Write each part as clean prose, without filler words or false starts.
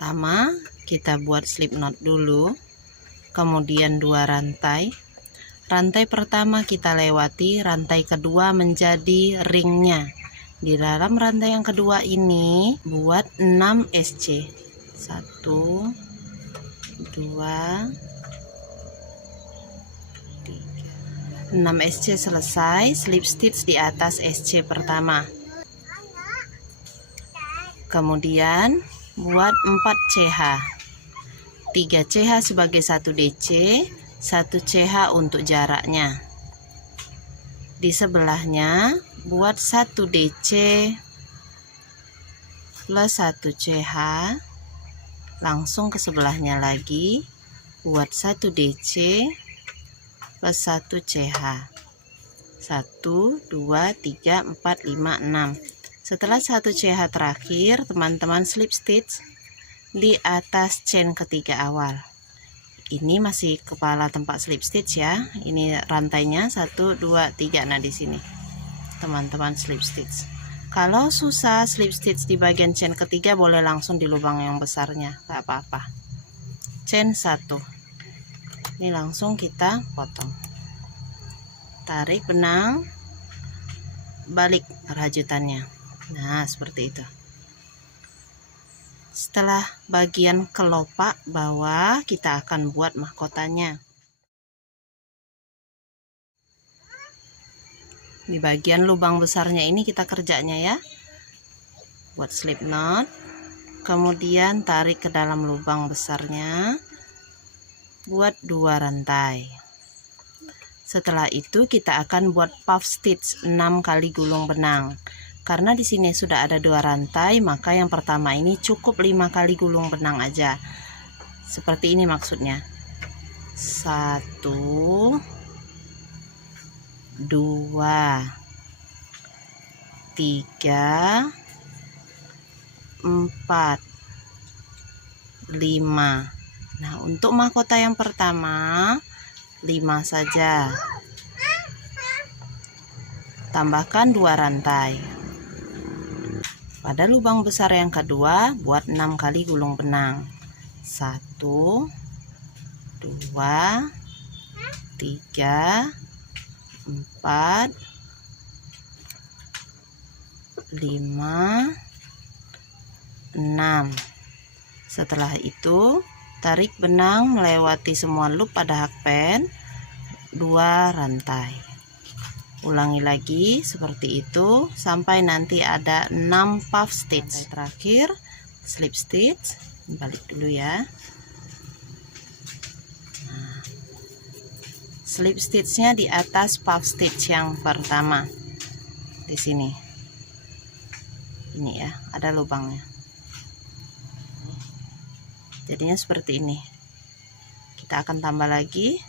Pertama, kita buat slip knot dulu, kemudian 2 rantai. Rantai pertama kita lewati, rantai kedua menjadi ringnya. Di dalam rantai yang kedua ini buat 6 SC. 1 2 3 6 SC selesai, slip stitch di atas SC pertama. Kemudian buat 4 CH. 3 CH sebagai 1 DC, 1 CH untuk jaraknya. Di sebelahnya buat 1 DC plus 1 CH, langsung ke sebelahnya lagi buat 1 DC plus 1 CH. 1 2 3 4 5 6. Setelah 1 CH terakhir, teman-teman slip stitch di atas chain ketiga awal. Ini masih kepala tempat slip stitch ya. Ini rantainya 1 2 3. Nah, di sini teman-teman slip stitch. Kalau susah slip stitch di bagian chain ketiga, boleh langsung di lubang yang besarnya, nggak apa-apa. Chain 1. Ini langsung kita potong. Tarik benang, balik rajutannya. Nah, seperti itu. Setelah bagian kelopak bawah, kita akan buat mahkotanya. Di bagian lubang besarnya ini kita kerjanya ya. Buat slip knot, kemudian tarik ke dalam lubang besarnya, buat 2 rantai. Setelah itu kita akan buat puff stitch 6 kali gulung benang. Karena di sini sudah ada 2 rantai, maka yang pertama ini cukup 5 kali gulung benang aja. Seperti ini maksudnya. 1 2 3 4 5. Nah, untuk mahkota yang pertama 5 saja. Tambahkan 2 rantai. Pada lubang besar yang kedua, buat 6 kali gulung benang. 1 2 3 4 5 6. Setelah itu, tarik benang melewati semua loop pada hakpen, 2 rantai. Ulangi lagi seperti itu sampai nanti ada 6 puff stitch. Terakhir slip stitch, balik dulu ya. Nah, slip stitchnya di atas puff stitch yang pertama. Di sini. Ini ya, ada lubangnya. Jadinya seperti ini. Kita akan tambah lagi.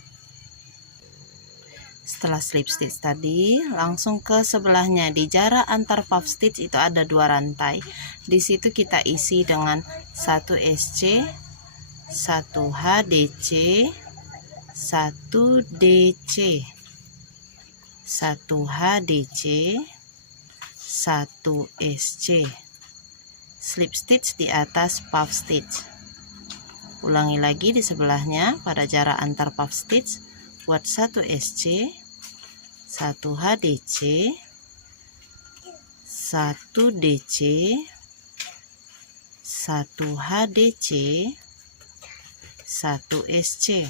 Setelah slip stitch tadi, langsung ke sebelahnya. Di jarak antar puff stitch itu ada 2 rantai. Di situ kita isi dengan 1 SC, 1 HDC, 1 DC, 1 HDC, 1 SC. Slip stitch di atas puff stitch. Ulangi lagi di sebelahnya pada jarak antar puff stitch. Buat 1 SC, 1 HDC, 1 DC, 1 HDC, 1 SC.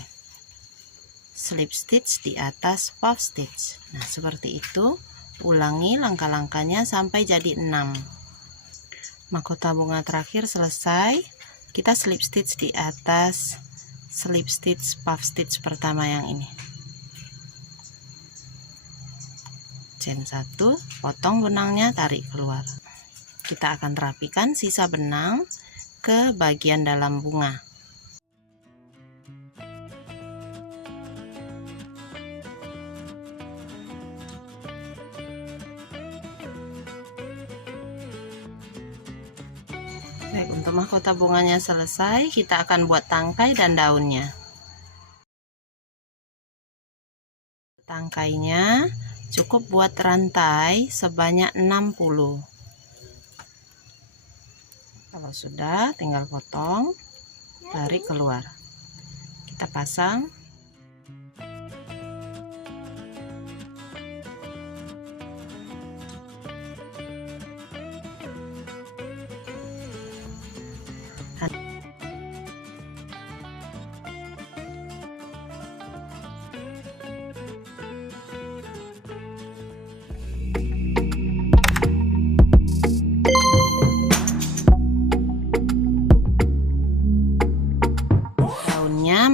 Slip stitch di atas puff stitch. Nah, seperti itu. Ulangi langkah-langkahnya sampai jadi 6. Mahkota bunga terakhir selesai. Kita slip stitch di atas slip stitch puff stitch pertama yang ini. Chain 1, potong benangnya, tarik keluar. Kita akan rapikan sisa benang ke bagian dalam bunga. Baik, untuk mahkota bunganya selesai, kita akan buat tangkai dan daunnya. Tangkainya cukup buat rantai sebanyak 60. Kalau sudah, tinggal potong, tarik keluar. Kita pasang.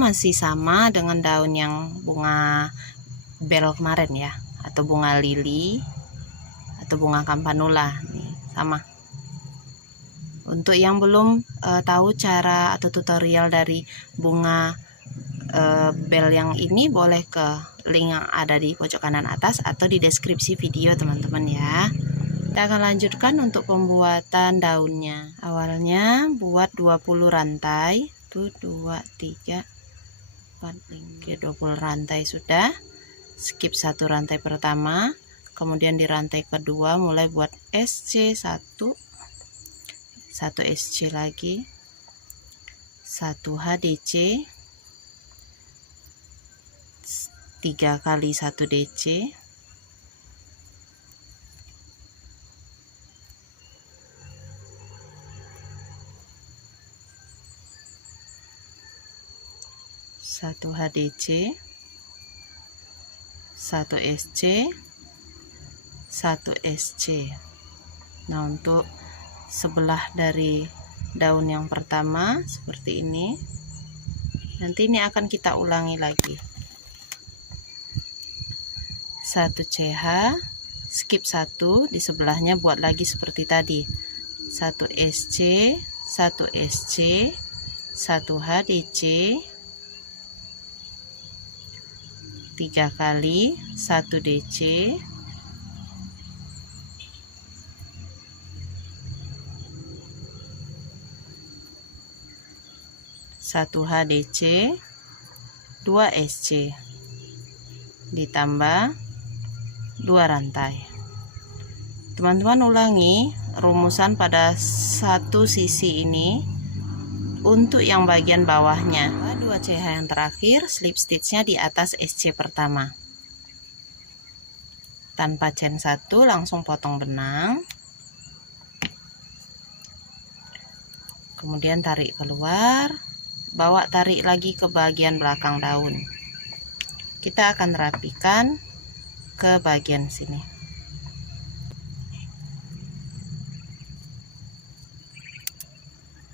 Masih sama dengan daun yang bunga bel kemarin ya, atau bunga lili atau bunga campanula nih, sama. Untuk yang belum tahu cara atau tutorial dari bunga bel yang ini, boleh ke link yang ada di pojok kanan atas atau di deskripsi video teman-teman ya. Kita akan lanjutkan untuk pembuatan daunnya. Awalnya buat 20 rantai, tuh 2 3 4 5 20 rantai sudah. Skip satu rantai pertama, kemudian di rantai kedua mulai buat SC 1 SC lagi, 1 HDC, 3 kali 1 DC, satu HDC, 1 SC, 1 SC. Nah, untuk sebelah dari daun yang pertama seperti ini. Nanti ini akan kita ulangi lagi. 1 CH, skip 1, di sebelahnya buat lagi seperti tadi. 1 SC, 1 SC, 1 HDC, 3 kali 1 DC, 1 HDC, 2 SC, ditambah 2 rantai. Teman-teman ulangi rumusan pada satu sisi ini untuk yang bagian bawahnya. 2 CH yang terakhir, slip stitchnya di atas SC pertama. Tanpa chain 1 langsung potong benang. Kemudian tarik keluar, bawa tarik lagi ke bagian belakang daun. Kita akan rapikan ke bagian sini.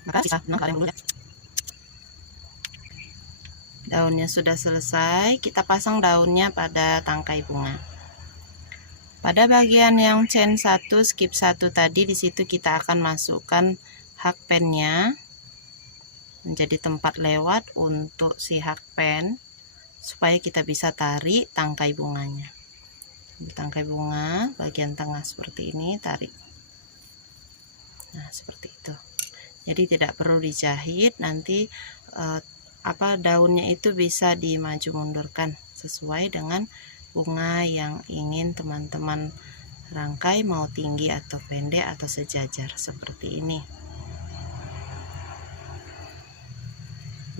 Maka sisa benang kalian dulu ya. Daunnya sudah selesai, kita pasang daunnya pada tangkai bunga. Pada bagian yang chain 1 skip 1 tadi, di situ kita akan masukkan hakpennya menjadi tempat lewat untuk si hakpen supaya kita bisa tarik tangkai bunganya. Di tangkai bunga bagian tengah seperti ini, tarik. Nah, seperti itu. Jadi tidak perlu dijahit, nanti daunnya itu bisa dimaju mundurkan sesuai dengan bunga yang ingin teman-teman rangkai, mau tinggi atau pendek atau sejajar seperti ini.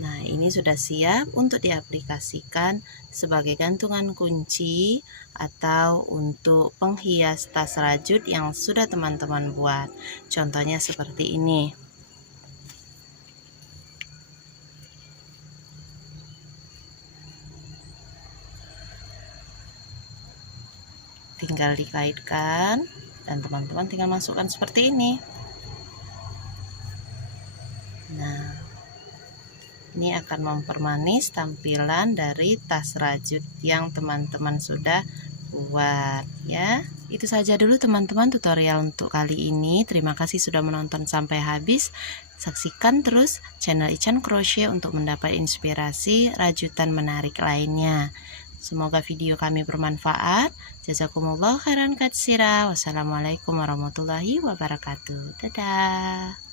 Nah, ini sudah siap untuk diaplikasikan sebagai gantungan kunci atau untuk penghias tas rajut yang sudah teman-teman buat. Contohnya seperti ini. Tinggal dikaitkan dan teman-teman tinggal masukkan seperti ini. Nah, ini akan mempermanis tampilan dari tas rajut yang teman-teman sudah buat ya. Itu saja dulu teman-teman tutorial untuk kali ini. Terima kasih sudah menonton sampai habis. Saksikan terus channel Ican Crochet untuk mendapat inspirasi rajutan menarik lainnya. Semoga video kami bermanfaat. Jazakumullah khairan katsira. Wassalamualaikum warahmatullahi wabarakatuh. Dadah.